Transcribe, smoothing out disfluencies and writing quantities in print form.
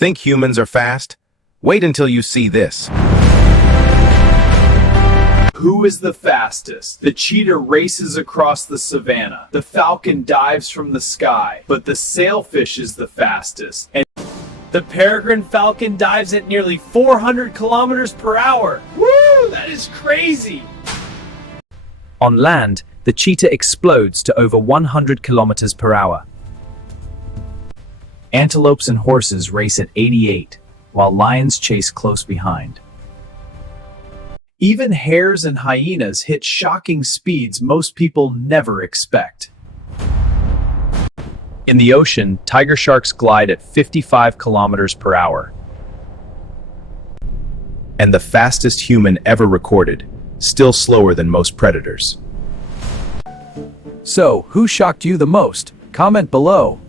Think humans are fast? Wait until you see this. Who is the fastest? The cheetah races across the savannah. The falcon dives from the sky. But the sailfish is the fastest. And the peregrine falcon dives at nearly 400 kilometers per hour. Woo! That is crazy! On land, the cheetah explodes to over 100 kilometers per hour. Antelopes and horses race at 88, while lions chase close behind. Even hares and hyenas hit shocking speeds most people never expect. In the ocean, tiger sharks glide at 55 kilometers per hour. And the fastest human ever recorded, still slower than most predators. So, who shocked you the most? Comment below.